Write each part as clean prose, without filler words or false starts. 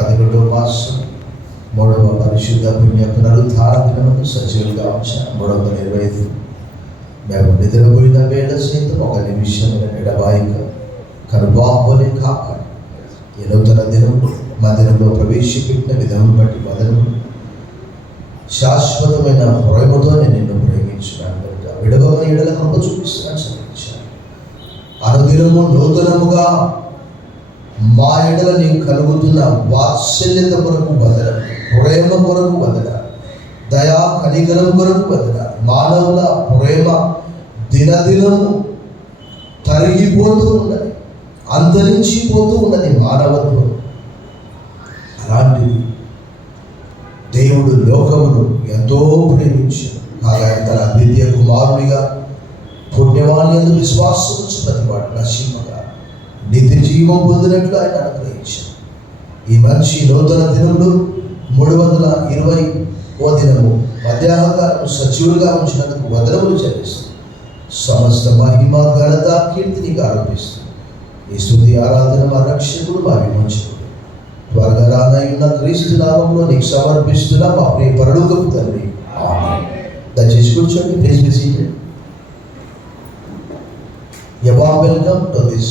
11వ మాసం 3వ పరిశుద్ధ పుణ్య పునరుద్ధార దినమును సజీవులుగా ఉంచాను. 325 మేము నిద్రపోయిన వేళ సైతం ఒక నిమిషం ఎడబాయిక కనుబాపుని కాపాడు. ఈ నూతన దినము మందిరంలో ప్రవేశపెట్టిన విధానం బట్టి మొదలు శాశ్వతమైన ప్రేమతో నేను నిన్ను ప్రేమించున్నాను కనుక విడవని ఎడల కృప చూపిస్తున్నాను సమర్పించాను. అనుదినము నూతనముగా మా ఎడల నీకు కలుగుతున్న వాత్సల్యత కొరకు బదల, ప్రేమ కొరకు బదల, దయా కనికరం కొరకు బదల. మానవుల ప్రేమ దినదినము తరిగిపోతూ ఉన్నది, అంతరించిపోతూ ఉన్నది మానవత్వం. అలాంటిది దేవుడు లోకమును ఎంతో ప్రేమించాడు. ఆయన తన అద్వితీయ కుమారునిగా పుణ్యవాణి యందు విశ్వాసం ఉంచి ప్రతివాడు నశింపగా నిత్య జీవం పొందినట్లు ఆయన అనుగ్రహించాడు. ఈ మంచి నూతన దినంలో 320వ దినము మధ్యాహ్నకాలం సజీవులుగా ఉంచినందుకు వదనములు చెల్లిస్తూ సమస్త మహిమ ఘనత కీర్తిని ఆరోపిస్తూ ఈ స్తుతి ఆరాధన మా రక్షకుడు మా విమోచకుడు త్వరగా రానయ్యున్న క్రీస్తు నామములో నీకు సమర్పిస్తున్నా మా ప్రియ పరలోకపు తండ్రి. ఆమేన్. దయచేసి కూర్చోండి. Please be seated. Welcome to this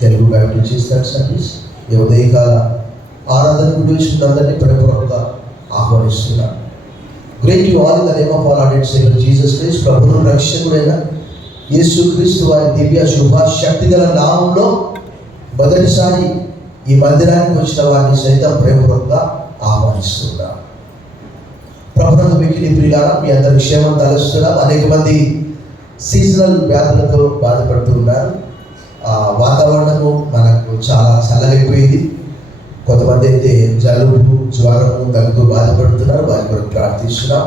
Telugu Bible చేస్తారు సర్వీస్. ఈ ఉదయకాల ఆరాధనకు పిలుచుకున్నందరినీ ప్రేమపూర్వకంగా ఆహ్వానిస్తున్నాను. Great you all in the name of our Lord and saviour Jesus Christ. ప్రభువును రక్షకుడైన యేసుక్రీస్తు వారి దివ్య శుభ శక్తి గల నామంలో మొదటిసారి ఈ మందిరానికి వచ్చిన వారిని సైతం ప్రేమపూర్వకంగా ఆహ్వానిస్తున్నాం. ప్రభుత్వం మిక్కిలి ప్రియులారా, మీ అందరి క్షేమం తలస్తున్నాం. అనేక మంది సీజనల్ వ్యాధులతో బాధపడుతున్నారు. వాతావరణము మనకు చాలా చల్లగైపోయింది. కొంతమంది అయితే జలుబు, జ్వరము, దగ్గు బాధపడుతున్నారు. వారి కొరకు ప్రార్థిస్తున్నాం.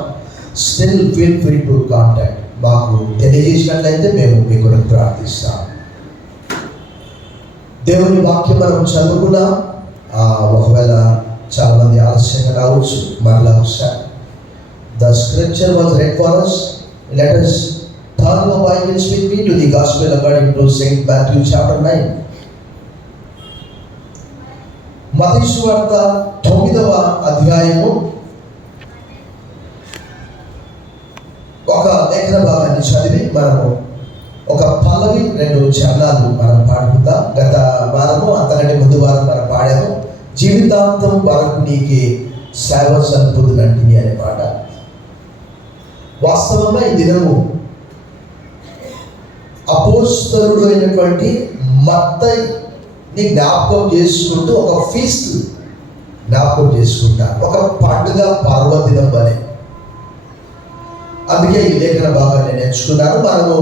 Still feel free to contact. మాకు తెలియజేసినట్లయితే మేము మీ కొరకు ప్రార్థిస్తాం. దేవుని వాక్యం మనం చదువుకున్నాం. ఒకవేళ చాలామంది ఆలస్యంగా రావచ్చు, మరలా ఒకసారి. The scripture was red for us. Let us turn our Bibles with me to the Gospel according to Saint Matthew chapter 9. మత్తయి సువార్త 9వ అధ్యాయము ఒక లేఖన భాగాన్ని చదివి మనము ఒక పల్లవి 2 చరణాలు మనం పాడుకుందాం. గత వారము అంతకంటే ముందు వారం మనం పాడాము. జీవితాంతం వరకు నీకే సేవ సల్పుదునంటిని అనే పాట. వాస్తవంగా ఈ దినము అపోస్తలుడు అయినటువంటి మత్తయిని జ్ఞాపకం చేసుకుంటూ ఒక ఫీస్ట్ జ్ఞాపకం చేసుకుంటారు, ఒక పండుగ పర్వదినం అని. అందుకే ఈ లేఖన భాగాన్ని నేర్చుకున్నాను. మనము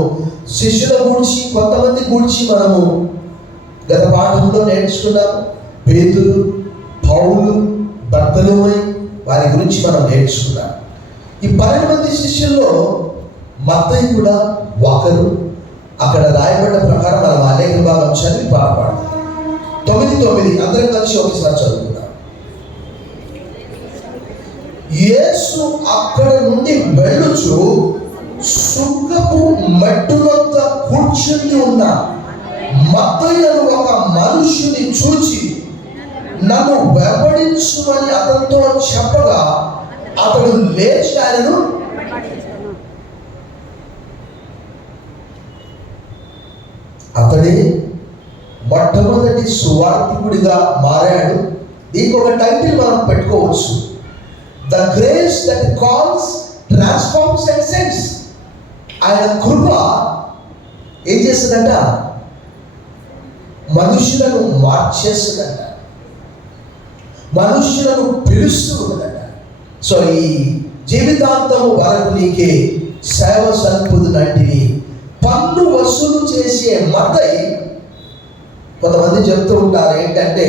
శిష్యుల గురించి, కొంతమంది గురించి మనము గత పాఠంలో నేర్చుకున్నాము. పేతురు, పౌలు, బర్తలోమై, వారి గురించి మనం నేర్చుకున్నాం. ఈ 12 మంది శిష్యుల్లో మత్తయి కూడా ఒకరు. అక్కడ రాయబడ్డ ప్రకారం మనం ఆ లేఖన భాగం చదివి పాడపాడు. 9:9 అందరం కలిసి ఒకసారి చదువుకున్నాం. యేసు అక్కడ నుండి వెళ్ళుచు సుంకపు మెట్టులొద్ద కూర్చుని ఉన్న మత్తయి అను ఒక మనుష్యుని చూచి నన్ను వెంబడించుమని అతనితో చెప్పగా అతడు లేచి ఆయనను అతడే మొట్టమొదటి సువార్తికుడిగా మారాడు. దీనికి ఒక టైటిల్ మనం పెట్టుకోవచ్చు, the grace that calls, transforms and sends. ఆయన కృప ఏం చేస్తుందంట? మనుషులను మార్చేస్తుందంట, మనుషులను పిలుస్తూ ఉందంట. సో ఈ జీవితాంతము వరకు నీకే సేవ సల్పుదునంటిని. పన్ను వసూలు చేసే మత్తయి, కొంతమంది చెప్తూ ఉంటారు ఏంటంటే,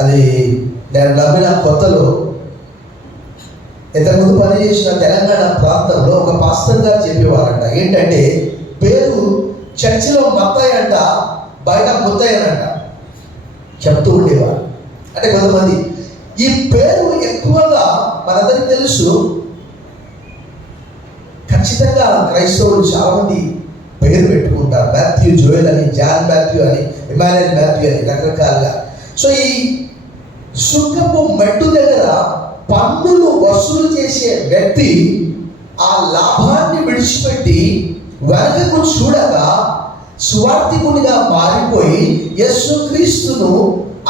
అది నేను నమ్మిన కొత్తలో ఇంతకుముందు పనిచేసిన తెలంగాణ ప్రాంతంలో ఒక పాస్టర్ గారు చెప్పేవారంట. ఏంటంటే పేరు చర్చిలో మత్తయి అంట, బయట ముత్తయ్య అంట చెప్తూ ఉండేవారు. అంటే కొంతమంది ఈ పేరు ఎక్కువగా మనందరికీ తెలుసు. ఖచ్చితంగా క్రైస్తవులు చాలామంది పేరు పెట్టుకుంటారు. మాథ్యూ జోయల్ అని, జాన్ మాథ్యూ అని, ఇమాన్యుయల్ మాథ్యూ అని రకరకాలుగా. సో ఈ సుంకపు మెట్టు దగ్గర పన్నులు వసూలు చేసే వ్యక్తి ఆ లాభాన్ని విడిచిపెట్టి వెనకకు చూడగా సువార్థికునిగా మారిపోయి యేసుక్రీస్తును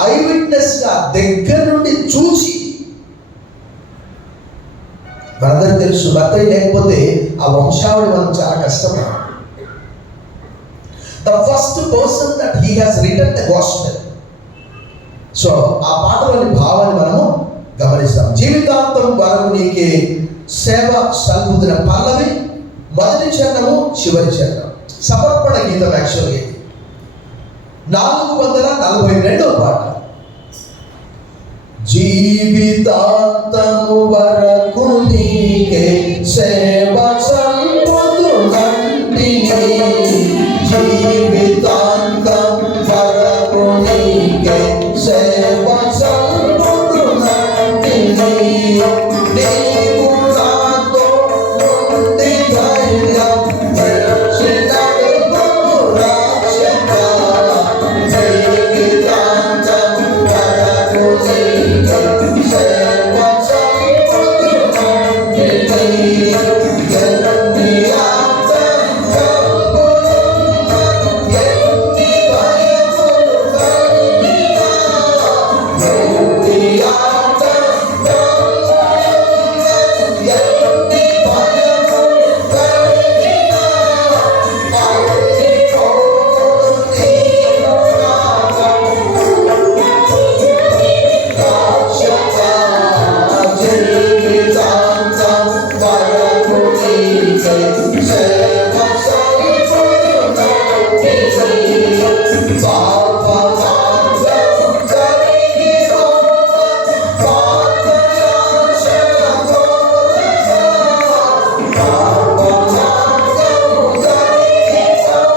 ఐ విట్నెస్ గా దగ్గర నుండి చూసి, మనందరూ తెలుసు మత్తయి లేకపోతే ఆ వంశావళి మనం చాలా కష్టం. The first person that he has written the gospel. So ఆ పాటలోని భావాన్ని మనము గమనిస్తాం. జీవితాంతం వరకు నీకే సేవ సల్పుతున్న పల్లవి, మొదటి చరణము చివరి చరణం, సమర్పణ గీతం. యాక్చువల్గా 442వ పాట. జీవితాంతము వరకు నీకే సేవ సల్పుతునంటిని, జీవితాంతం వరకు నీకే సేవ సల్పుతునంటిని, నీవు నాతో ఉండి ధైర్యం తెలిసినడుగు రక్షక, జీవితాంతం వరకు నీకే సేవ సల్పుతునంటిని, ఎన్ని ఆటంకములు ఎన్ని భయములు కలిగినా, ఎన్ని ఆటంకములు ఎన్ని భయములు కలిగినా, అన్ని పోవును నీవు నాతో రక్షక, జీవితాంతం వరకు నీకే సేవ సల్పుతునంటిని, పాపమార్గము కలిగి ఉన్న పాపనాశన కోరక, పాపమార్గము కలిగి ఉన్న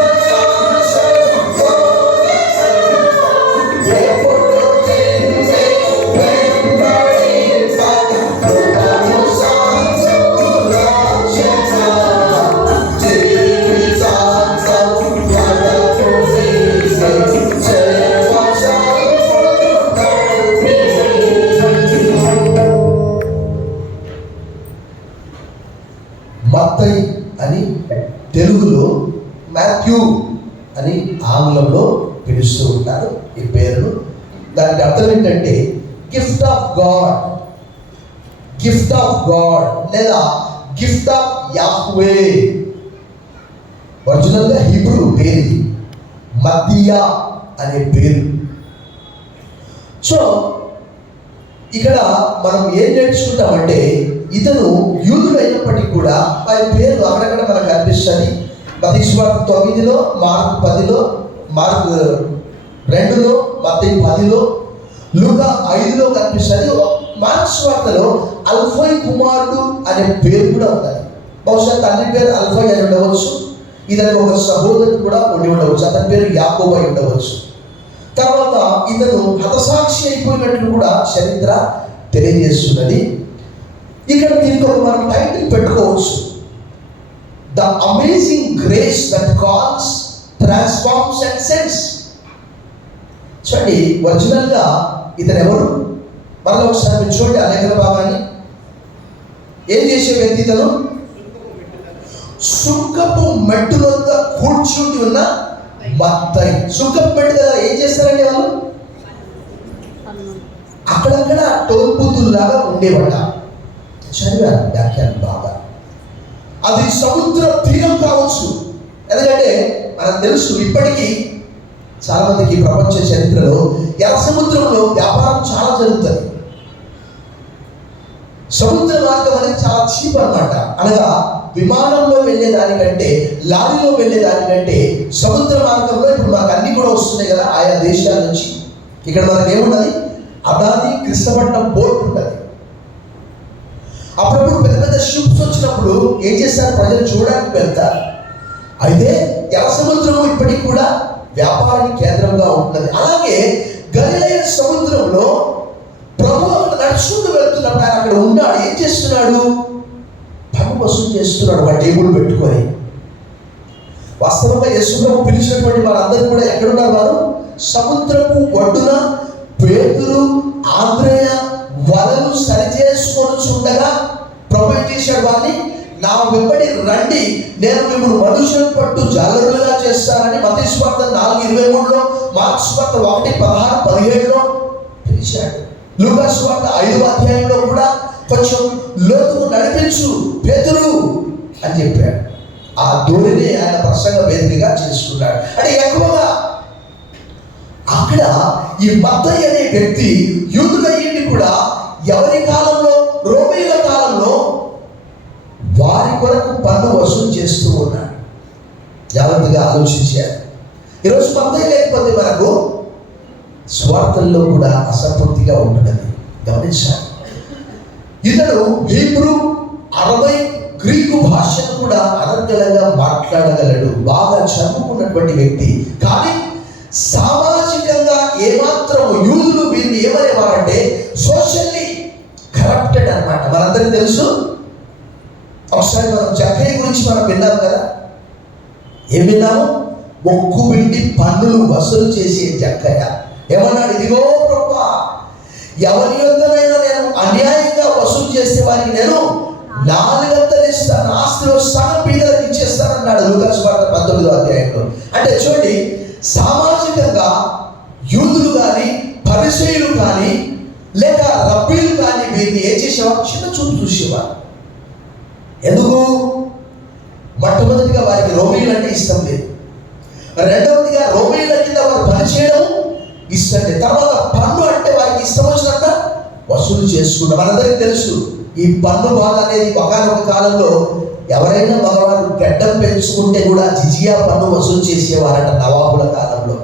పాపనాశన కోరక, ఎప్పుడు నిన్నే వెంబడింప కృపను సాధువు రక్షక, జీవితాంతం వరకు నీకే సేవ సల్పుతునంటిని. మత్తయి అని తెలుగులో, మాథ్యూ అని ఆంగ్లంలో పిలుస్తూ ఉంటారు ఈ పేరును. దానికి అర్థం ఏంటంటే gift of God, gift of God లేదా గిఫ్ట్ ఆఫ్ యాహ్వే. ఒరిజినల్గా హీబ్రూ పేరు ఇది, మద్దియా అనే పేరు. సో ఇక్కడ మనం ఏం నేర్చుకుంటామంటే, ఇతను యూదుడు అయినప్పటికీ కూడా ఆయన పేరు అక్కడక్కడ మనకు కనిపిస్తుంది. మత్తయి సువార్త 9లో, మార్కు 10లో, మార్కు 2లో, మత్తయి 10లో, లూకా 5లో కనిపిస్తుంది. మార్కు సువార్తలో అల్ఫై కుమారుడు అనే పేరు కూడా ఉంది. బహుశా తండ్రి పేరు అల్ఫై అని ఉండవచ్చు, ఇతనికి ఒక సహోదరుడు కూడా ఉండి ఉండవచ్చు, అతని పేరు యాకోబు అయి ఉండవచ్చు. తర్వాత ఇతను హతసాక్షి అయిపోయినట్లు కూడా చరిత్ర తెలియజేస్తున్నది. ఇక్కడ దీనికి ఒక మనం టైటిల్ పెట్టుకోవచ్చు, the amazing grace that calls, transforms and sends. చూడండి, ఒరిజినల్గా ఇతను ఎవరు? మరలా ఒకసారి మీరు చూడండి ఆ లేఖన భాగాన్ని. ఏం చేసే వ్యక్తి ఇతను? సుంకపు మెట్టులంతా కూర్చుండి ఉన్న మత్తయి. సుంకపు మెట్టు దగ్గర ఏం చేస్తారండి వాళ్ళు? అక్కడక్కడ టోల్బూతుల్లాగా ఉండేవాళ్ళ. చదివాను వ్యాఖ్యానం బాగా. అది సముద్ర తీరం కావచ్చు. ఎందుకంటే మనకు తెలుసు ఇప్పటికీ చాలా మందికి ప్రపంచ చరిత్రలో ఎర్ర సముద్రంలో వ్యాపారం చాలా జరుగుతుంది. సముద్ర మార్గం అనేది చాలా చీప్ అన్నమాట. అనగా విమానంలో వెళ్ళేదానికంటే, లారీలో వెళ్ళేదానికంటే సముద్ర మార్గంలో ఇప్పుడు మనకు అన్ని కూడా వస్తున్నాయి కదా ఆయా దేశాల నుంచి. ఇక్కడ మనకు ఏమున్నది? అదాని కృష్ణపట్నం పోర్ట్ ఉంటుంది. అప్పుడప్పుడు పెద్ద పెద్ద షిప్స్ వచ్చినప్పుడు ఏం చేస్తారు? ప్రజలు చూడడానికి వెళ్తారు. అయితే ఎర్ర సముద్రము ఇప్పటికి కూడా వ్యాపారానికి కేంద్రంగా ఉంటుంది. అలాగే గలిలయ సముద్రంలో ప్రభు అక్కడ నడుచుకుంటూ వెళ్తున్నప్పుడు ఆయన అక్కడ ఉన్నాడు. ఏం చేస్తున్నాడు? పన్ను వసూలు చేస్తున్నాడు ఒక టేబుల్ పెట్టుకొని. వాస్తవంగా యేసు ప్రభు పిలిచినటువంటి వారందరూ కూడా ఎక్కడున్నారు? వారు సముద్రపు ఒడ్డున పేతురు ఆంద్రేయ వలలు సరిచేసుకొని చూడగా ప్రభు ఏం చేశాడు? వారిని నా వెంబడి రండి, నేను మిమ్మల్ని మనుషులను పట్టు జాలరులుగా చేస్తానని మత్తయి సువార్త 4:23లో, మార్కు సువార్త 1:16-17లో పిలిచాడు. లూకా సువార్త 5వ అధ్యాయంలో కూడా కొంచెం లోతుకు నడిపించు పేతురు అని చెప్పాడు. ఆ ధోరణి ఆయన ప్రసంగ వేదికగా చేసుకున్నాడు. అంటే ఎక్కువగా అక్కడ ఈ మత్తయి అనే వ్యక్తి యూదులయ్యింది కూడా ఎవరి కాలంలో? రోమీయుల కాలంలో వారి కొరకు పన్ను వసూలు చేస్తూ ఉన్నాడు. జాగ్రత్తగా ఆలోచించారు. ఈరోజు మత్తయి లేకపోతే మనకు స్వార్థంలో కూడా అసంతృప్తిగా ఉంటున్నది. గమనించాలి. ఇతడు హీబ్రూ, అరబై, గ్రీకు భాషను కూడా అనర్గళంగా మాట్లాడగలడు. బాగా చదువుకున్నటువంటి వ్యక్తి. కానీ సామాజికంగా ఏమాత్రం యూదులు వీరిని ఏమనేవారంటే సోషల్లీ కరప్టెడ్ అన్నమాట. మనందరికీ తెలుసు. ఒకసారి మనం జక్కయ్య గురించి మనం విన్నాం కదా. ఏం విన్నాము? మొక్కు పిండి పన్నులు వసూలు చేసే జక్కయ్య ఏమన్నాడు? ఇదిగో ప్రభువా, ఎవరి యొద్దనైనా నేను అన్యాయంగా వసూలు చేసే వారికి నేను 4 ఇస్తాను, ఆస్తిలో సగం పేదలకు ఇచ్చేస్తానన్నాడు లూకా సువార్త 19వ అధ్యాయంలో. అంటే చూడండి, సామాజికంగా యూదులు కానీ, పరిసయ్యులు కానీ, లేక రబ్బీలు కానీ వీరిని ఏం చేసేవారు? చిన్న చూపు చూసేవారు. ఎందుకు? మొట్టమొదటిగా వారికి రోమీయులు అంటే ఇష్టం లేదు. రెండవదిగా రోమీయుల కింద వారు పనిచేయడం ఇష్టం లేదు. తర్వాత పన్ను అంటే వారికి ఇష్టం వచ్చినంత వసూలు చేసుకుంటాం. మనందరికీ తెలుసు ఈ పన్ను బాధ అనేది ఒకనొక కాలంలో ఎవరైనా మగవారు గడ్డం పెంచుకుంటే కూడా జిజియా పన్ను వసూలు చేసేవారట నవాబుల కాలంలో.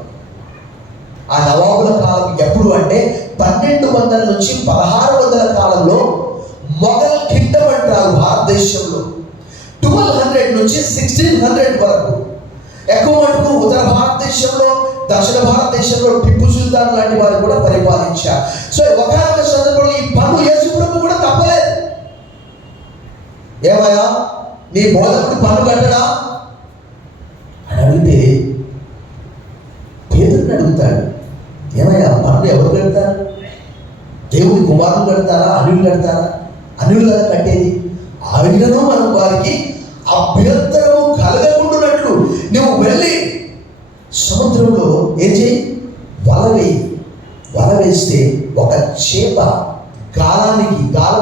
ఆ నవాబుల కాలం ఎప్పుడు అంటే 1200 నుంచి 1600 కాలంలో మొఘల్ కింగ్డమ్ అంటారు భారతదేశంలో. 1200 నుంచి 1600 వరకు ఎక్కువ మటుకు ఉత్తర భారతదేశంలో, దక్షిణ భారతదేశంలో టిప్పు సుల్తాన్ లాంటి వారు కూడా పరిపాలించారు. సో ఒకనొక సందర్భంలో ఈ పన్ను యేసు ప్రభు కూడా తప్పలేదు. ఏమయ్యా, నీ బోధకుడు పన్ను కట్టడా అని అడిగితే పేతురుని అడుగుతాడు. ఏమయ్యా, పన్ను ఎవరు కడతారు? దేవుని కుమారులు కడతారా? అన్యులు కడతారా? అన్యులు కదా కట్టేది. ఆయనను మనం వారికి అభ్యంతరము కలగకుండానట్లు నువ్వు వెళ్ళి సముద్రంలో ఏం చేయి? వల వేస్తే ఒక చేప, గాలం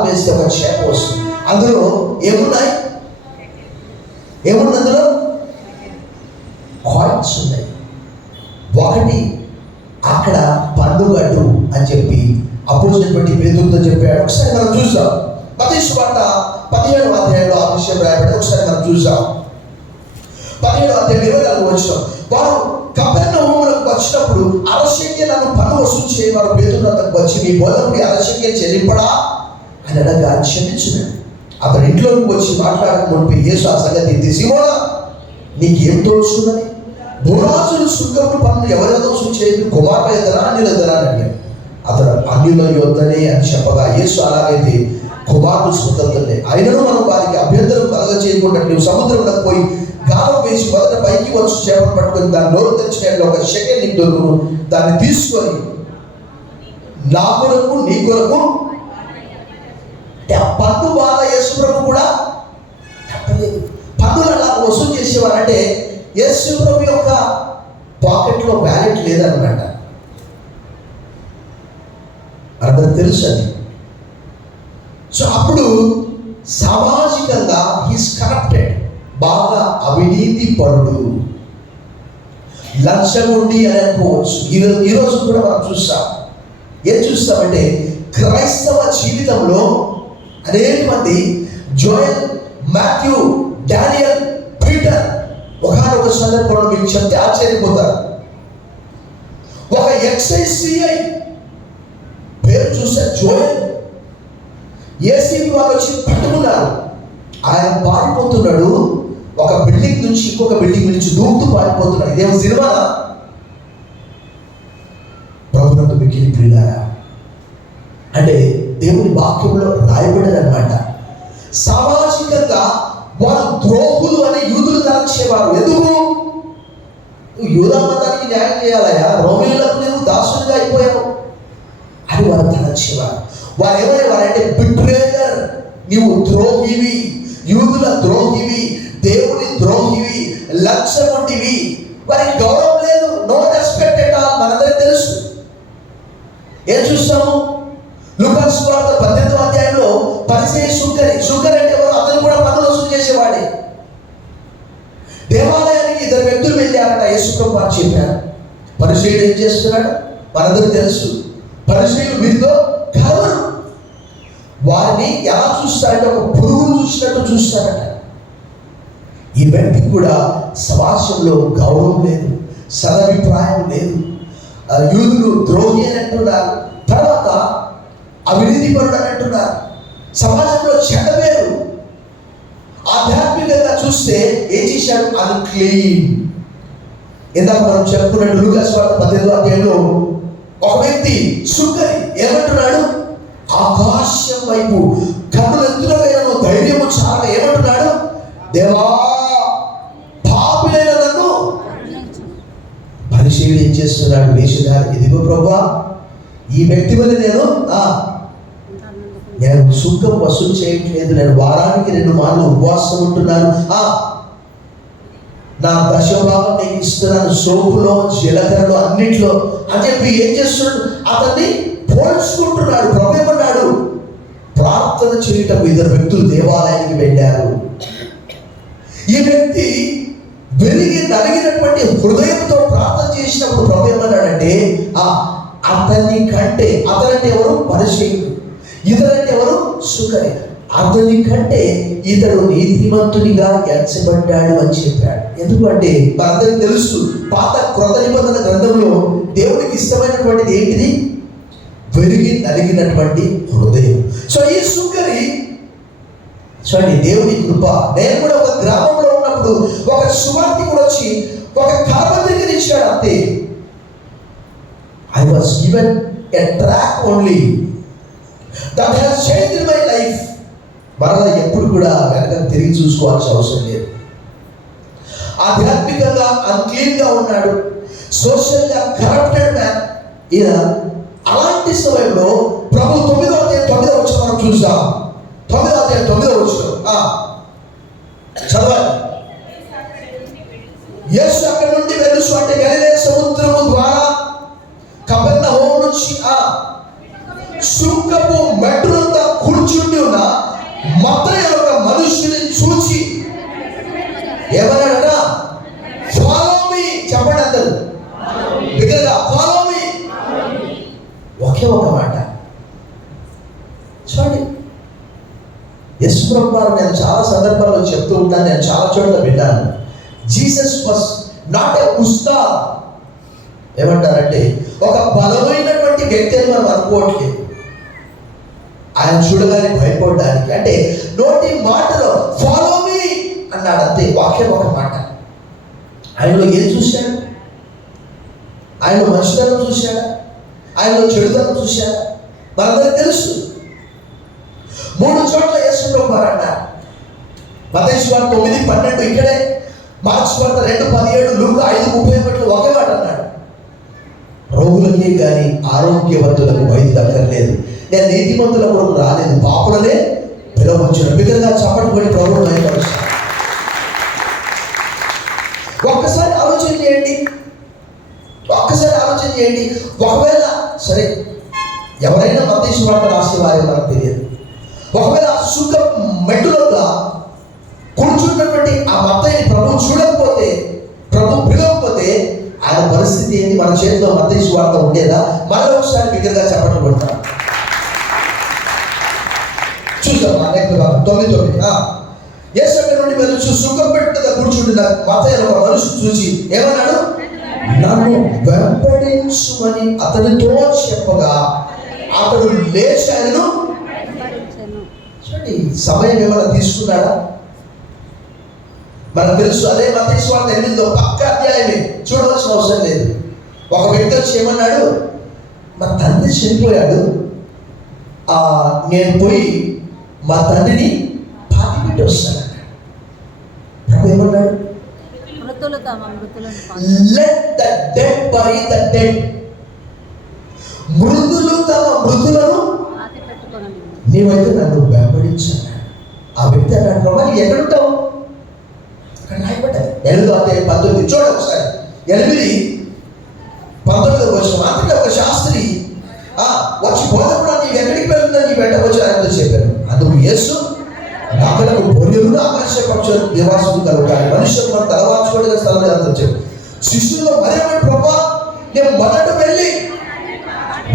వేస్తే ఒక చేప వస్తుంది. అందులో ఏమున్నాయి? అందులో కాయిన్స్ ఉన్నాయి. ఒకటి అక్కడ పండుగడ్డు అని చెప్పి అపోజినటువంటి పేతురుతో చెప్పాడు. ఒకసారి మనం చూసాం మత్తయి సువార్త 17వ అధ్యాయంలో ఆ విషయం రాయబడి. ఒకసారి మనం చూసాం 17వ అధ్యాయం 24వ వచనం. వారు కపెర్నహూమునకు వచ్చినప్పుడు 60 షెకెలను పన్ను వసూలు చేయవారు పేతురు వద్దకు వచ్చి, మీ బోధకుడి 60 షెకెలు చెల్లింపడా అని అడగా క్షమించున్నాడు. అతడు ఇంట్లోకి వచ్చి మాట్లాడక యేసు ఆ సంగతి ఎత్తి, సీమోనా, నీకేం తోచున్నది? భూరాజులు సుంకములు పన్ను ఎవరి వసూలు చేయదు, కుమారుల యొద్దనా అన్యుల యొద్దనా అని అడిగాడు. అతడు అన్యుల యొద్దనే అని చెప్పగా యేసు, అలాగైతే కుమారులు స్వతంత్రులే, అయినను మనం వారికి అభ్యంతరం కలగ చేయకుండా నువ్వు సముద్రంలోకి పోయి గాలం వేసి మొదట పైకి వచ్చి చేపలు పట్టుకొని దాన్ని నోరు తెచ్చుకోవడంలో 1 షెకెల్ నీకు దొరుకును, దాన్ని తీసుకొని నా కొరకు నీ కొరకు. అంటే ఆ పన్ను బాధ యేసు ప్రభు కూడా తప్పలేదు. పన్నులు అలా వసూలు చేసేవారంటే యేసు ప్రభు యొక్క పాకెట్లో వ్యాలెట్ లేదన్నమాట. అందరూ తెలుసు అది. సో అప్పుడు సామాజికంగా హీస్ కరప్టెడ్, బాగా అవినీతి పరుడు, లంచగొండి అని అనుకోవచ్చు. ఈరోజు కూడా మనం చూస్తాం. ఏం చూస్తామంటే క్రైస్తవ జీవితంలో అనేక మంది జోయల్, మాథ్యూ, డానియల్, పీటర్ ఒకనొక సందర్భంలో మీకు చెప్తే ఆశ్చర్యపోతారు. ఒక ఎక్సైసిఐ పేరు చూస్తే జోయల్, ఏసీబీ వాళ్ళు వచ్చి పట్టుకున్నారు. ఆయన పారిపోతున్నాడు. ఒక బిల్డింగ్ నుంచి ఇంకొక బిల్డింగ్ నుంచి దూకుతూ పారిపోతున్నాడు. ఇదేమో సినిమా? ప్రభునందు మిక్కిలి ప్రియులారా, అంటే దేవుని వాక్యంలో రాయబడేది అనమాట. సామాజికంగా వారు ద్రోహులు అని యూదులు తలచేవారు. ఎందుకు? నువ్వు యూదా మతానికి న్యాయం చేయాలయా, రోమిలకు నువ్వు దాసుడిగా అయిపోయావు అని వారు తలచేవారు. వారు ఏమనేవారంటే బిట్రేయర్, నీవు ద్రోహివి, యూదుల ద్రోహివి, దేవుని ద్రోహివి, లక్ష్యముంటివి. వారికి గౌరవం లేదు, నో రెస్పెక్ట్ ఎట్ ఆల్. మనందరికీ తెలుసు. ఏం చూస్తాము? లూకా సువార్త 18వ అధ్యాయంలో పరిసయ్య సుంకరి అంటే ఎవరు? అతను కూడా పన్నులు వసూలు చేసేవాడే. దేవాలయానికి ఇద్దరు వ్యక్తులు వెళ్ళారట. యేసు ప్రభువు వారు చెప్పారు. పరిసయ్యుడు ఏం చేస్తున్నాడు? మనందరికీ తెలుసు. పరిసయ్యులు వీరితో కలవరు. వారిని ఎలా చూస్తారంటే ఒక పురుగును చూసినట్టు చూస్తారట. ఈ వ్యక్తికి కూడా సమాజంలో గౌరవం లేదు, సదభిప్రాయం లేదు. యూదులు ద్రోహి అని అంటున్నారు, తర్వాత అవినీతిపరుడు అని అంటున్నారు. సమాజంలో చెడ్డ పేరు. ఆధ్యాత్మికంగా చూస్తే ఏం చేశాడు? అన్‌క్లీన్. ఇందాక మనం చెప్పుకున్నట్టు లూకా సువార్త 18వ అధ్యాయంలో ఒక వ్యక్తి సుంకరి ఏమంటున్నాడు? ఆకాశం వైపు కన్నులు ఎత్తున వేయను ధైర్యము చాలా ఏమంటున్నాడు? దేవా, పాపిలైన నన్ను. పరిశీలన ఏం చేస్తున్నాడు? వేషధారి, ఇదిగో ప్రభువా, ఈ వ్యక్తి వల్ల నేను సుంకం వసూలు చేయట్లేదు, నేను వారానికి 2 మార్లు ఉపవాసం ఉంటున్నాను, నా దశభాగం నేను ఇస్తున్నాను, సోపులో, జీలకర్రలో, అన్నిట్లో అని చెప్పి ఏం చేస్తున్నాడు? అతన్ని పోల్చుకుంటున్నాడు. ప్రభు ఏమన్నాడు? ప్రార్థన చేయటం ఇద్దరు వ్యక్తులు దేవాలయానికి వెళ్ళారు. ఈ వ్యక్తి వెలిగి నలిగినటువంటి హృదయంతో ప్రార్థన చేసినప్పుడు ప్రభు ఏమన్నాడంటే, అతని కంటే, అతనంటే ఎవరు? పరిసయ్యుడు. ఇతరంటే ఎవరు? సుంకరి. అతని కంటే ఇతడు నీతిమంతునిగా ఎంచబడ్డాడు అని చెప్పాడు. ఎందుకంటే మనందరికీ తెలుసు, పాత క్రొత్త నిబంధన గ్రంథంలో దేవుడికి ఇష్టమైనటువంటిది ఏంటిది? వెలిగి నలిగినటువంటి హృదయం. సో ఈ సుంకరి చూడండి, దేవుని కృప. నేను కూడా ఒక గ్రామంలో ఉన్నప్పుడు ఒక సువార్తికుడు వచ్చి ఒక కరపత్రికను ఇచ్చాడు, అంతే. I was given a track only that has changed my life. మరలా ఎప్పుడు కూడా వెనక తిరిగి చూసుకోవాల్సిన అవసరం లేదు. ఆధ్యాత్మికంగా అన్‌క్లీన్గా ఉన్నాడు, సోషల్గా కరప్టెడ్ మ్యాన్. ఈయన అలాంటి సమయంలో ప్రభు 9వ అధ్యాయం మనం చూసాం. 9వ అధ్యాయం 9వ వచనం చదవాలి. యేసు అక్కడి నుండి వెలుసు అంటే గలిలయ సముద్రము ద్వారా కపెర్నహూము నుంచి సుంకపు మెట్టునంత కూర్చుండి ఉన్న మత్తయి ఒక మనుషుని చూచి ఏమన్నాడట? Follow me. చెప్పండి అందరూ బిగ్గరగా, ఫాలో మీ. ఒకే ఒక మాట. చూడండి, యేసు ప్రభువు వారు నేను చాలా సందర్భాల్లో చెప్తూ ఉంటాను, నేను చాలా చోట్ల విన్నాను. జీసస్ వాస్ నాట్ ఏ ఉస్తాద్. ఏమంటారంటే ఒక బలమైనటువంటి వ్యక్తి అని మనం అనుకోవట్లేదు. ఆయన చూడగానే భయపడడానికి, అంటే నోటి మాటలో ఫాలో మీ అన్నాడు, అంతే. వాక్యం ఒక మాట. ఆయనలో ఏం చూశాడు? ఆయనలో మంచితనం చూశాడా? ఆయనలో చెడుతనం చూశాడా? మనందరికీ తెలుసు. 3 చోట్ల యేసు ప్రభువు వారు అన్నారు. మత్తయి సువార్త 9:12 ఇక్కడే, మార్కు సువార్త 2:17, లూకా 5:31 ఒకే మాట అన్నాడు. రోగులకే కానీ ఆరోగ్యవంతులకు వైద్యులు అక్కర్లేదు, నేను నీతిమంతుల కొరకు రాలేదు, పాపులనే పిలవచ్చును. బిగ్గరగా చప్పట్లు కొట్టి ప్రభువును మహిమపరుస్తాను. ఒక్కసారి ఆలోచన చేయండి, ఒకవేళ సరే ఎవరైనా మత్తయి సువార్త రాసేవారో నాకు తెలియదు, ఒకవేళ సుంక మెట్టులుగా కూర్చున్నటువంటి ఆ మత్తయిని ప్రభు చూడకపోతే, ప్రభు పిలవకపోతే ఆయన పరిస్థితి ఏంటి? మన చేతిలో మత్తయి సువార్త ఉండేదా? మళ్ళీ ఒకసారి బిగ్గరగా చప్పట్లు కొడతాం. చూద్దాం. 9:9 యేసు అక్కడి నుండి వెలుచు సుంకం పెట్టుగా కూర్చుంటున్న మత్తయి ఒక మనుషుడు చూసి ఏమన్నాడు? నన్ను వెంబడించుమని అతనితో చెప్పగా అతడు లేచి ఆయనను. చూడండి, సమయం ఏమైనా తీసుకున్నాడా? మనకు తెలుసు. అదే మత్తయి సువార్త 8వ పక్క అధ్యాయమే, చూడవలసిన అవసరం లేదు. ఒక వ్యక్తి వచ్చి ఏమన్నాడు? మా తండ్రి చనిపోయాడు, నేను పోయి మా తండ్రిని పాతి పెట్టి వస్తాను. ప్రభు ఏమన్నాడు? Let the dead bury the dead. మృతులు తమ మృతులను నీవైతే నన్ను వెంబడించాను. ఆ వ్యక్తి అన్నాడు, ప్రభా నీ ఎక్కడుంటావు? అక్కడ రాయబడ్డది 8:19. చూడండి ఒకసారి. 8:19 అంతటా ఒక శాస్త్రి వచ్చి బోధకుడు నీవు ఎక్కడికి వెళ్తున్నా నీ వెంట వచ్చి ఆయనతో చెప్పాను. అందుకు యేసు నాకలకు బొర్రెలు ఆకర్ష పక్షులు నివాసం కలుగుతాయి, మనుషులు మనం తలవాల్చుకోవడానికి స్థలం లేదంతా చెప్పు. శిష్యుల్లో మరేమని, ప్రభా నేను మొదట వెళ్ళి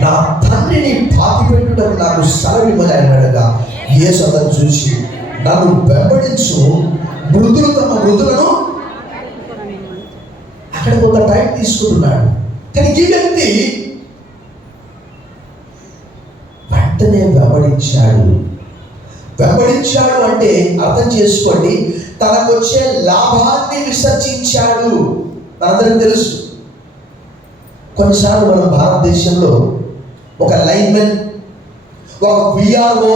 నా తండ్రిని పాతి పెట్టుటకు నాకు సెలవిమ్మని అన్నాడుగా. యేసు అతను చూసి నన్ను వెంబడించు, మృతులు తమ మృతులను అక్కడ కొంత టైం తీసుకుంటున్నాడు. కానీ ఈ వ్యక్తి వెంటనే వెంబడించాడు అంటే అర్థం చేసుకోండి, తనకు వచ్చే లాభాన్ని విసర్జించాడు. మనందరికీ తెలుసు, కొన్నిసార్లు మనం భారతదేశంలో ఒక లైన్మెన్, ఒక విఆర్ఓ,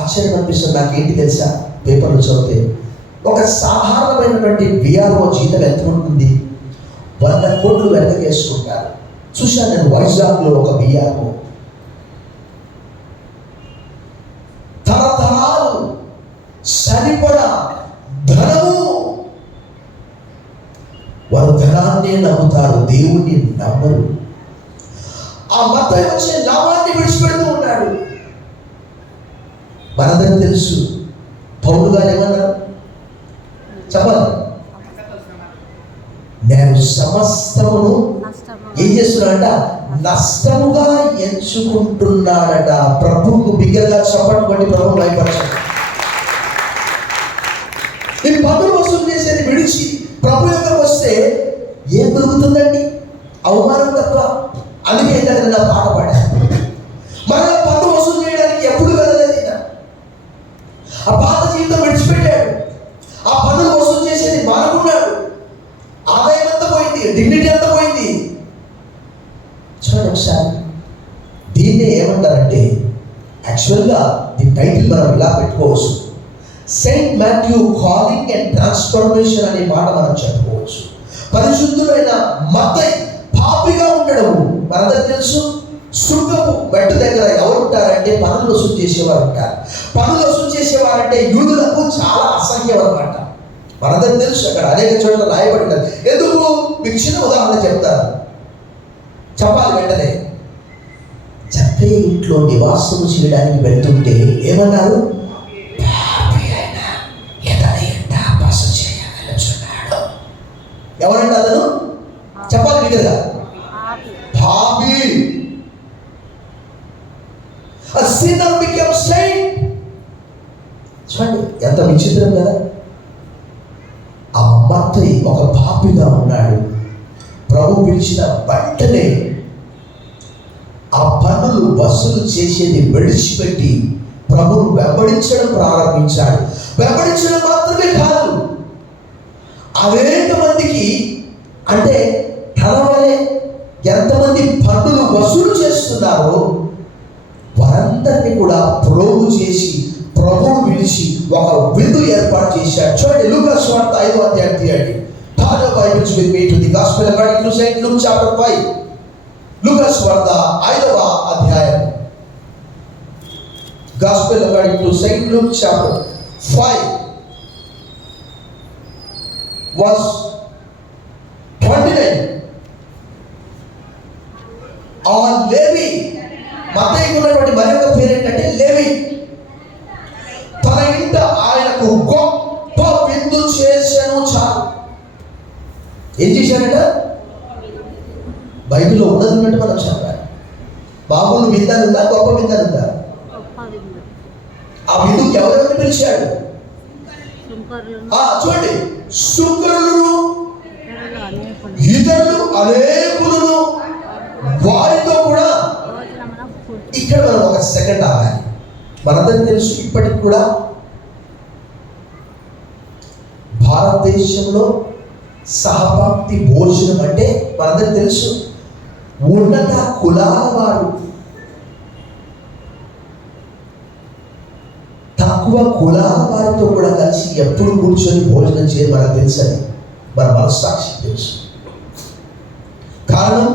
ఆశ్చర్యం అనిపిస్తుంది నాకు. ఏంటి తెలుసా, పేపర్లు చదివితే ఒక సాధారణమైనటువంటి విఆర్ఓ జీతం ఎంత ఉంటుంది? 100 కోట్లు వెనకేసుకుంటారు. చూశాను నేను వైజాగ్లో ఒక విఆర్ఓ, తరతరాలు సరిపడా ధనము. వారు ధనాన్ని నమ్ముతారు, దేవుణ్ణి నమ్మరు. ఆ మత్తయి వచ్చే లాభాన్ని విడిచిపెడుతూ ఉన్నాడు. మనందరికీ తెలుసు పౌలు గారు ఏమన్నారు చెప్పాలి, నేను సమస్తమును ఏం చేస్తున్నాడట, నష్టముగా ఎంచుకుంటున్నాడట. ప్రభువుకు బిగ్గరగా చప్పట్లు కొట్టి ప్రభువు భయపరచండి. ఈ పన్నులు వసూలు చేసేది విడిచి ప్రభు దగ్గరకు వస్తే ఏం దొరుకుతుందండి? అవమానం తప్ప. అందుకే ఏంటంటే నా పాట పాడాను, మరలా పన్ను వసూలు చేయడానికి ఎప్పుడు వెళ్ళలేదు. ఆ పాత జీవితం విడిచిపెట్టాడు, ఆ పన్నులు వసూలు చేసేది మానుకున్నాడు. ఆదాయం ఎంత పోయింది, డిగ్నిటీ ఎంత పోయింది. చూడండి ఒకసారి. దీన్నే ఏమంటారంటే, యాక్చువల్గా దీని టైటిల్ మనం ఇలా పెట్టుకోవచ్చు, Saint Matthew calling and transformation అనే మాట మనం చెప్పుకోవచ్చు. పరిశుద్ధులైన మత్తయి పాపిగా ఉండడం మనందరికీ తెలుసు. సుంకపు మెట్టు దగ్గర ఎవరు ఉంటారంటే పన్నులు వసూలు చేసేవారు ఉంటారు. పన్నులు వసూలు చేసేవారంటే యూదులకు చాలా అసహ్యం అన్నమాట. మనందరికీ తెలుసు, అక్కడ అనేక చోట్ల రాయబడినది. ఎందుకు? మీకు చిన్న ఉదాహరణ చెప్తాను, చెప్పాలి వెంటనే. చక్కయ్య ఇంట్లో నివాసం చేయడానికి వెళ్తుంటే ఏమన్నారు? ఎవరంటే అతను? చెప్పాలి మీకు కదా, పాపి. A sinner becomes saint. చూడండి ఎంత విచిత్రం కదా. ఆ మత్తయి ఒక పాపిగా ఉన్నాడు. ప్రభు పిలిచిన వెంటనే ఆ పన్నులు వసూలు చేసేది విడిచిపెట్టి ప్రభువును వెంబడించడం ప్రారంభించాడు. వెంబడించడం మాత్రమే కాదు, అనేక మందికి, అంటే తన వలె ఎంతమంది పన్నులు వసూలు చేస్తున్నారో వారందరినీ కూడా ప్రోగు చేసి ప్రభువు పిలిచి ఒక విందు ఏర్పాటు చేశాడు. చూడండి లూకా సువార్త 5వ అధ్యాయం తీయండి. Turn your Bibles with me to the Gospel according to St. Luke chapter 5. లూకా సువార్త 5వ అధ్యాయం. Gospel according to St. Luke chapter 5 verse 29. ఆ లేవి, మత్తయికి ఉన్నటువంటి మరొక పేరు ఏంటంటే లేవి, తన ఇంట ఆయనకు గొప్ప విందు చేశాను. చాలు. ఏం చేశాడంట? బైబిల్లో ఉన్నది ఉన్నట్టు మనం చెప్పాలి. మామూలు విందనుందా, గొప్ప విందనుందా? ఆ విందుకి ఎవరెవరిని పిలిచాడు? చూడండి, సుంకరులను, ఇతరులు అనేకులను, వారితో కూడా. ఇక్కడ మనం ఒక సెకండ్ ఆగాలి. మనందరికీ తెలుసు, ఇప్పటికి కూడా భారతదేశంలో సహపంక్తి భోజనం అంటే మనందరికీ తెలుసు, ఉన్నత కులాల వారు తక్కువ కులాల వారితో కూడా కలిసి ఎప్పుడు కూర్చొని భోజనం చేయడం మనకు తెలుసని. మన మనస్సాక్షి తెలుసు. కారణం,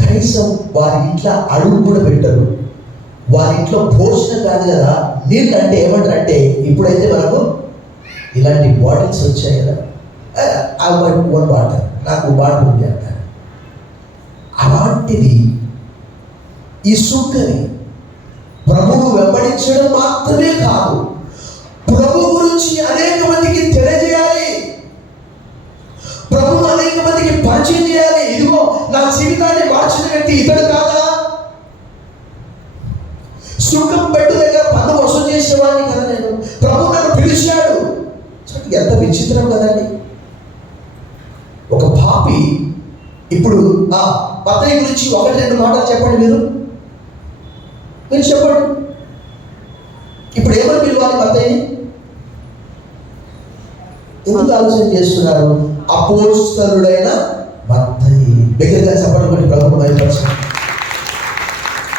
కనీసం వారి ఇంట్లో అడుగు కూడా పెట్టరు. వారి ఇంట్లో భోజనం కాదు కదా, నీళ్ళు అంటే ఏమంటారంటే, ఇప్పుడైతే మనకు ఇలాంటి బాటిల్స్ వచ్చాయి కదా, వన్ వాటర్, నాకు వాటర్ ఉంది అంటారు. అలాంటిది ఈ సుంకరి ప్రభువు వెంబడించడం మాత్రమే కాదు, ప్రభు గురించి అనేక మందికి తెలియజేయాలి, ప్రభువు అనేక మందికి పరిచయం చేయాలి. ఇదిగో నా జీవితాన్ని మార్చిన వ్యక్తి ఇతడు కాదా, సుంకం పెట్టు దగ్గర పన్ను వసూలు చేసేవాడిని కదా నేను, ప్రభు నన్ను పిలిచాడు. ఎంత విచిత్రం కదండి. ఒక పాపి ఇప్పుడు మత్తయి గురించి 1-2 మాటలు చెప్పండి, మీరు చెప్పండి. ఇప్పుడు ఏమని పిలవాలి మత్తయిని? ఎందుకు ఆలోచన చేస్తున్నారు? అపోస్తలుడైన మత్తయి. దగ్గరగా చెప్పండి, ప్రభుత్వం భయపరచండి.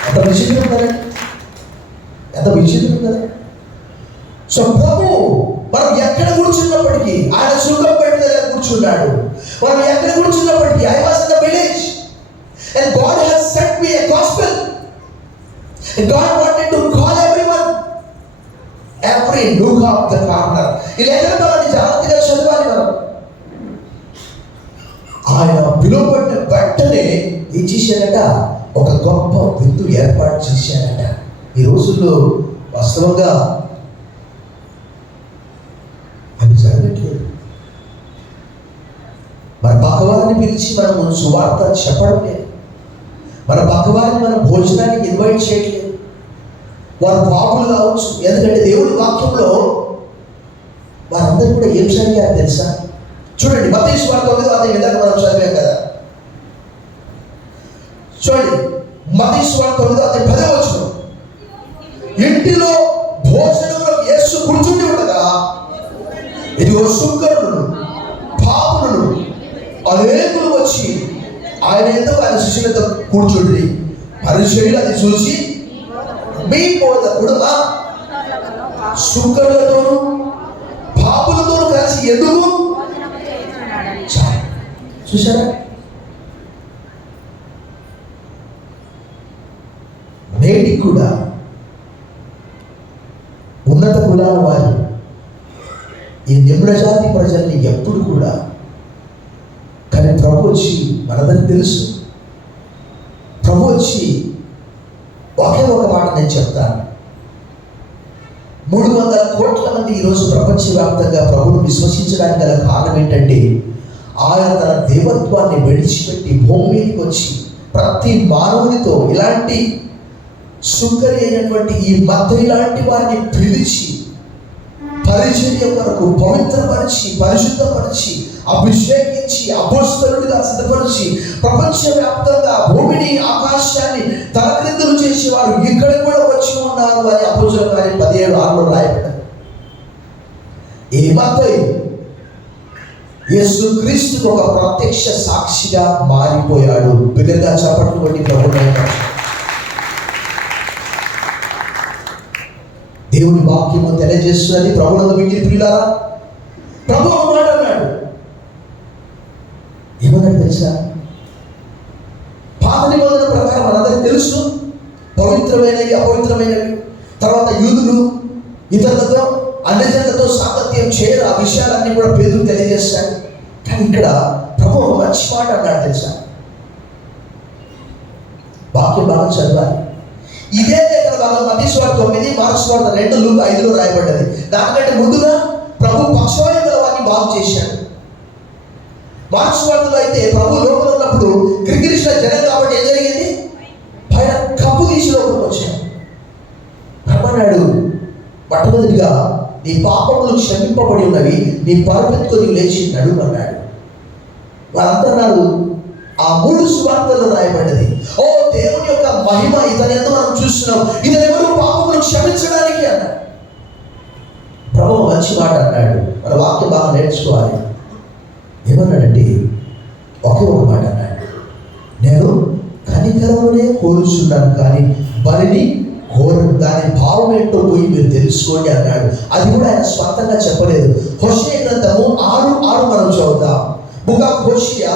ఎంత విచిత్రం కదా, ఎంత విచిత్రం కదా. సో ప్రభు మనం ఎక్కడ కూర్చున్నప్పటికీ, ఆయన సుఖం పెట్టి దగ్గర కూర్చున్నాడు. మనం ఎక్కడ కూర్చున్నప్పటికీ, I was in the village and God has sent me a gospel. God wanted to call everyone, every nook of the corner. ఈ లేఖనాన్ని జాగ్రత్తగా చదవాలి మనం. ఆయన పిలువబడిన వెంటనే ఏం చేశాడట? ఒక గొప్ప విందు ఏర్పాటు చేశాడట. ఈ రోజుల్లో వాస్తవంగా అది జరగట్లేదు. మన పక్కవారిని పిలిచి మనము సువార్త చెప్పడం లేదు. మన పక్కవారిని మన భోజనానికి ఇన్వైట్ చేయట్లేదు. వారు పాపులు కావచ్చు, ఎందుకంటే దేవుడి వాక్యంలో వారందరూ కూడా ఏం చదివారు తెలుసా? చూడండి, మత్తయి సువార్త 9వ అధ్యాయం ఇందాక మనం చదివాం కదా. చూడండి, మత్తయి సువార్త 9వ అధ్యాయం 10వ వచనం, ఇంటిలో భోజనంలో యేసు కూర్చుండి ఉండగా ఇదిగో సుంకరులు పాపులు అనేకులు వచ్చి ఆయన ఎందుకు ఆయన శిష్యులతో కూర్చుండి, పరిచయులు అది చూసి మీ బోధకుడు సుంకరులతోనూ పాపులతోనూ కలిసి ఎందుకు చూసారా? నేటికి కూడా ఉన్నత కులాల వారు ఈ నిమ్న జాతి ప్రజల్ని ఎప్పుడు కూడా, కానీ ప్రభు వచ్చి మనందరికి తెలుసు, ప్రభు వచ్చి ఒకే ఒక మాట నేను చెప్తాను. 300 కోట్ల మంది ఈరోజు ప్రపంచవ్యాప్తంగా ప్రభువును విశ్వసించడానికి గల కారణం ఏంటంటే, ఆయన తన దేవత్వాన్ని విడిచిపెట్టి భూమి మీదకి వచ్చి ప్రతి మానవునితో ఇలాంటి సుంకరి అయినటువంటి ఈ మత్తయి లాంటి వారిని పిలిచి పరిచర్య కొరకు పవిత్రపరిచి, పరిశుద్ధపరిచి, అభిషేకించి, అపోస్తలుడిగా సిద్ధపరిచి, ప్రపంచవ్యాప్తంగా భూమిని ఆకాశాన్ని తలక్రిందులు చేసేవారు ఇక్కడ కూడా వచ్చి ఉన్నారు అని అపోస్తలుల కార్యం 17:6 రాయబడ్డారు. ఈ మత్తయి యేసుక్రీస్తుకు ఒక ప్రత్యక్ష సాక్షిగా మారిపోయాడు. బిగ్గరగా చప్పట్లు కొట్టి ప్రభువుని దేవుని వాక్యము తెలియజేస్తున్నది. ప్రభువునందు మిగిలి ప్రియులారా, ప్రభు ఒక మాట అన్నాడు. ఏమన్నాడు తెలుసా? పాత నిబంధన ప్రకారం మనందరికీ తెలుసు, పవిత్రమైనవి అపవిత్రమైనవి, తర్వాత యూదులు ఇతరులతో అన్యజనులతో సాంగత్యం చేయరు, ఆ విషయాలన్నీ కూడా పేదలు తెలియజేస్తాడు. కానీ ఇక్కడ ప్రభు ఒక మంచి మాట అన్నాడు తెలుసా? వాక్యం బాగా చదవాలి. ఇదే లేఖన భాగం మత్తయి సువార్త 9, మార్కు సువార్త 2, లూకా 5లో రాయబడ్డది. దానికంటే ముందుగా ప్రభు పక్షవాయు గల వారిని బాగు చేశాడు. మార్కు సువార్తలో అయితే ప్రభు లోపల ఉన్నప్పుడు గిరిగిరిసిన జనం కాబట్టి ఏం జరిగింది? పైన కప్పు తీసి లోపలికి వచ్చాడు. బ్రహ్మన్నాడు, మొట్టమొదటిగా నీ పాపములు క్షమింపబడి ఉన్నవి, నీ పరుపెత్తుకొని లేచి నడుమన్నాడు. వారందరూ ఆ 3 సువార్తల్లో రాయబడ్డది. ఓ దేవుని యొక్క మహిమ ఇతని ఎంత మనం చూస్తున్నాం, ఇతను ఎవరు పాపములు క్షమించడానికి అన్నాడు. ప్రభు మంచి మాట అన్నాడు. మన వాక్యం బాగా నేర్చుకోవాలి. ఏమన్నాడంటే ఒకే ఒక మాట అన్నాడు, నేను కనికరమునే కోరుచున్నాను కానీ బలిని కోరు. దాని భావం ఏంటో పోయి మీరు తెలుసుకోండి అన్నాడు. అది కూడా ఆయన స్వంతంగా చెప్పలేదు. హోషేయ గ్రంథము 6:6 మనం చదువుతాం. Book of హోషేయ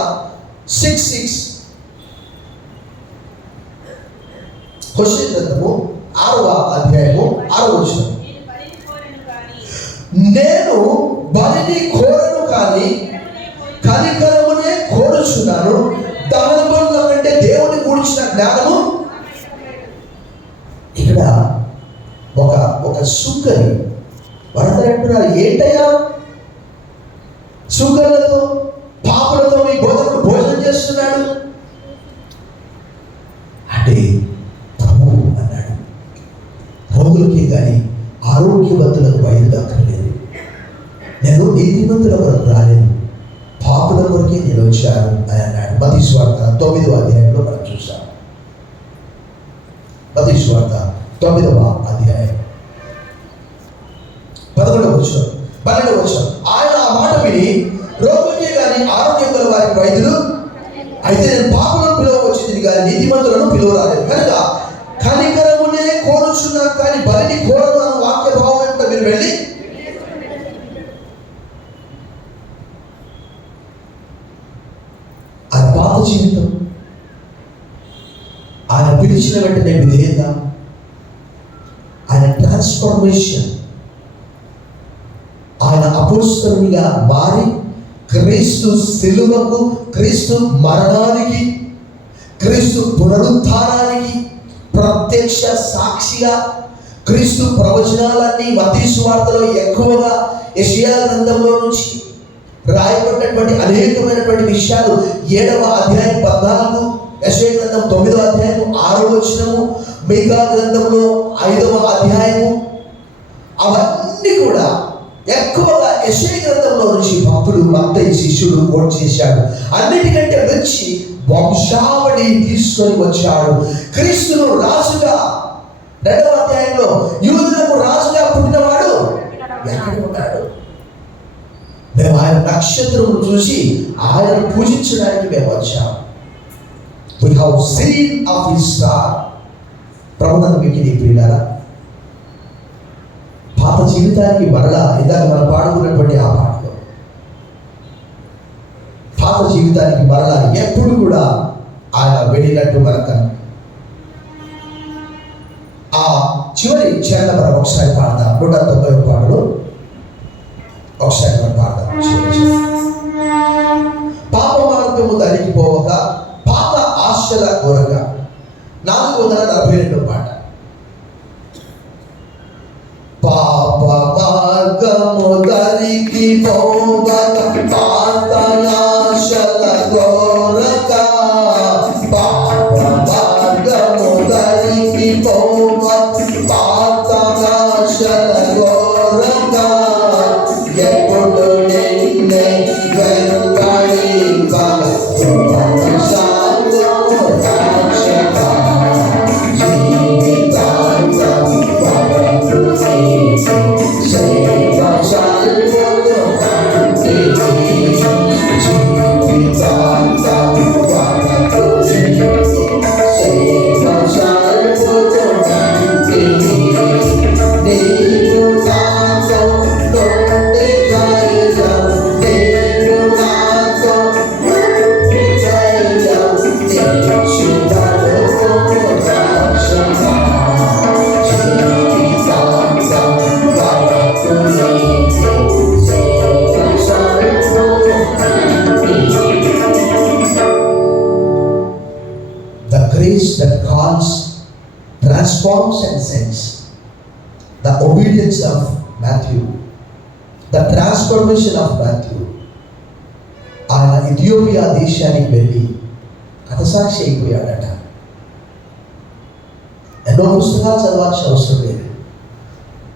6:6. హోషేయ గ్రంథము 6వ అధ్యాయము 6వ వచనం. నేను బలిని కోరను కానీ కనికరమునే కోరుచున్నాను, దహన బలుల కంటే దేవుని గురించిన జ్ఞానము. ఇక్కడ ఒక సుంకరి వారందరూ అంటున్నారు, ఏంటయ్యా సుంకరులతో పాపులతో మీ బోధకుడు భోజనం చేస్తున్నాడు అంటే ప్రభు అన్నాడు, రోగులకి కానీ ఆరోగ్యవంతులకు బయలుదక్కర్లేదు, నేను నీతిమంతుల వరకు రాలేదు, పాపుల కొరకే నేను వచ్చాను అని అన్నాడు. మత్తయి సువార్త 9వ అధ్యాయంలో మనం చూసాం. మత్తయి సువార్త 9వ అధ్యాయం 11వ వచనం 12వ వచనం. ఆయన ఆ మాట విని, రోగులకే కానీ ఆరోగ్యం గల వారికి వైద్యులు, అయితే నేను పాపులను పిలువవచ్చింది కానీ నీతిమంతులను పిలువరాలేదు, కనుక కనికరమునే కోరుచున్నాను కానీ బలిని కోరను అన్న వాక్య భావం ఎంత మీరు వెళ్ళి. ఆయన పాత జీవితం, ఆయన పిలిచిన వెంటనే విధేయత, ఆయన ట్రాన్స్ఫర్మేషన్, ఆయన అపోస్తలునిగా మారి క్రీస్తు శిలువకు, క్రీస్తు మరణానికి, క్రీస్తు పునరుద్ధానానికి ప్రత్యక్ష సాక్షిగా, క్రీస్తు ప్రవచనాలన్నీ మత్తయి సువార్తలో ఎక్కువగా యెషయా గ్రంథంలో నుంచి రాయబడినటువంటి అనేకమైనటువంటి విషయాలు 7వ అధ్యాయం 14, యెషయా గ్రంథం 9వ అధ్యాయం 6వ వచనము, మీకా గ్రంథంలో 5వ అధ్యాయము, అవన్నీ కూడా ఎక్కువగా యెషయా గ్రంథంలో నుంచి భక్తుడు మత్తయి శిష్యుడు కోట్ చేశాడు. అన్నిటికంటే మంచి వంశావళి తీసుకొని వచ్చాడు. క్రీస్తును రాజుగా 2వ అధ్యాయంలో యూదులకు రాజుగా పుట్టినవాడు ఎక్కడ ఉన్నాడు? మేము ఆయన నక్షత్రమును చూసి ఆయన పూజించడానికి మేము వచ్చాం. We have seen of his star. ప్రభుత్వం మీకు ప్రియులారా, పాత జీవితానికి మరలా ఇందాక మనం పాడుకున్నటువంటి ఆ పాటలో పాత జీవితానికి మరలా ఎప్పుడు కూడా ఆయన వెళ్ళినట్టు మనకు ఆ చివరి చరణ మనం ఒకసారి పాడదాం. 190వ పాటలో ఒకసారి మనం పాడదాం. పాప మార్గము దానికి పోవక పాత ఆశల కోరక. 442వ పాట. పాప మార్గము దానికి పోవక పాత ఆశల కోరక, పాప మార్గము దానికి పోవక పాత ఆశల కోరక, ఎప్పుడు నిన్నే వెనుకడి that calls, transforms and sends. The obedience of Matthew, the transformation of Matthew. ఆయన ఇథియోపియా దేశానికి వెళ్ళి హతసాక్షి అయిపోయాడట. ఎన్నో పుస్తకాలు చదవాల్సిన అవసరం లేదు.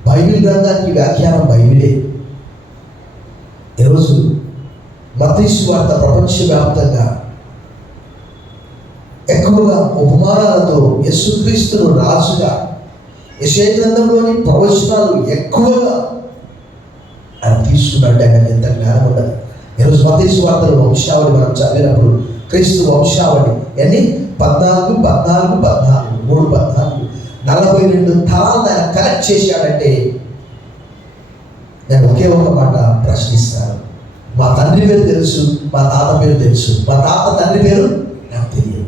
బైబిల్ గ్రంథానికి వ్యాఖ్యానం బైబిలే. ఈరోజు మత్తయి సువార్త ప్రపంచవ్యాప్తంగా ఎక్కువగా ఉపమానాలతో యేసుక్రీస్తును రాజుగా, యెషయా గ్రంథంలోని ప్రవచనాలు ఎక్కువగా ఆయన తీసుకున్నాడు. ఆయన ఎంత జ్ఞానం ఉన్నది. ఈరోజు మత్తయి సువార్తలో వంశావళి మనం చదివినప్పుడు క్రీస్తు వంశావళి ఎన్ని 14 14 14 3 14 42 తరాలను ఆయన కనెక్ట్ చేశాడంటే నేను ఒకే ఒక మాట ప్రశ్నిస్తారు. మా తండ్రి పేరు తెలుసు, మా తాత పేరు తెలుసు, మా తాత తండ్రి పేరు నాకు తెలియదు.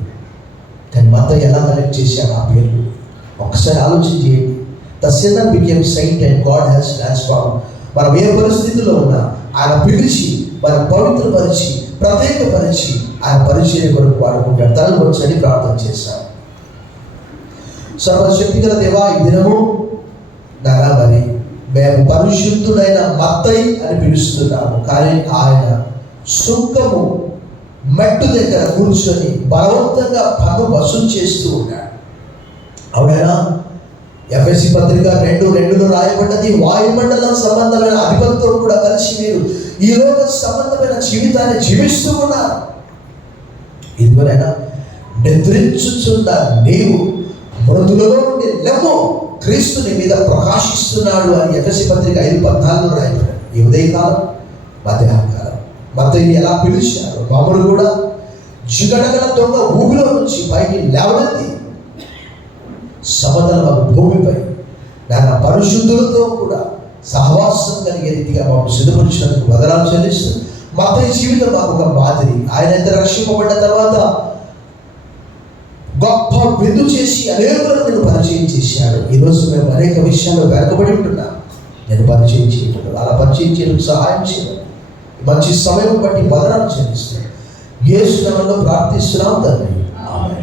కానీ మత్తయి ఎలా కలెక్ట్ చేశాడు ఆ పేర్లు? ఒక్కసారి ఆలోచన చేయండి. The sinner became Saint and God has transform. మనం ఏ పరిస్థితిలో ఉన్నా ఆయన పిలిచి, మనం పవిత్రపరిచి, ప్రత్యేకపరిచి ఆయన పరిచయం కొరకు వాడుకుంటాడు. తనకు వచ్చని ప్రార్థన చేశాం. సర్వశక్తి గల దేవా, ఈ దినము నారా మరి మేము పరిశుద్ధుడైన మత్తయి అని పిలుస్తున్నాము, కానీ ఆయన సుంకము మెట్టు దగ్గర కూర్చొని బలవంతంగా పన్ను వసూలు చేస్తూ ఉన్నాడు. అవునైనా ఎఫెసీ పత్రిక 2:2 రాయబడ్డది, వాయుమండలం సంబంధమైన అధిపతితో కూడా కలిసి మీరు ఈ లోక సంబంధమైన జీవితాన్ని జీవిస్తూ ఉన్నారు. ఇదివరైనా నిద్రించుచున్న నీవు మృతులలో నుండి లెమ్ము, క్రీస్తు నీ మీద ప్రకాశిస్తున్నాడు అని ఎఫెసీ పత్రిక 5:14 రాయబడ్డది. ఈ ఉదయకాలం, మధ్యాహ్న కాలం మత్తయిని ఎలా పిలిచారు? మామూలు కూడా జిగటగల దొంగ ఊబిలో నుంచి పైకి లేవనెత్తి సమతల భూమిపై నాన్న పరిశుద్ధులతో కూడా సహవాసం కలిగే రీతిగా మాకు సిద్ధపరిచినందుకు వదనాలు చెల్లిస్తూ, మత్తయి జీవితం మాకు ఒక మాదిరి. ఆయన ఎంత రక్షింపబడ్డ తర్వాత గొప్ప విందు చేసి అనేకులను నేను పరిచయం చేశాడు. ఈరోజు మేము అనేక విషయాల్లో వెనకబడి ఉంటున్నాం. నేను పరిచయం చేయడం, అలా పరిచయం చేయడం సహాయం చేయడం, మంచి సమయం బట్టి వదనాలు చెల్లిస్తాను. యేసు నామములో ప్రార్థిస్తున్నాం తండ్రి, ఆమేన్.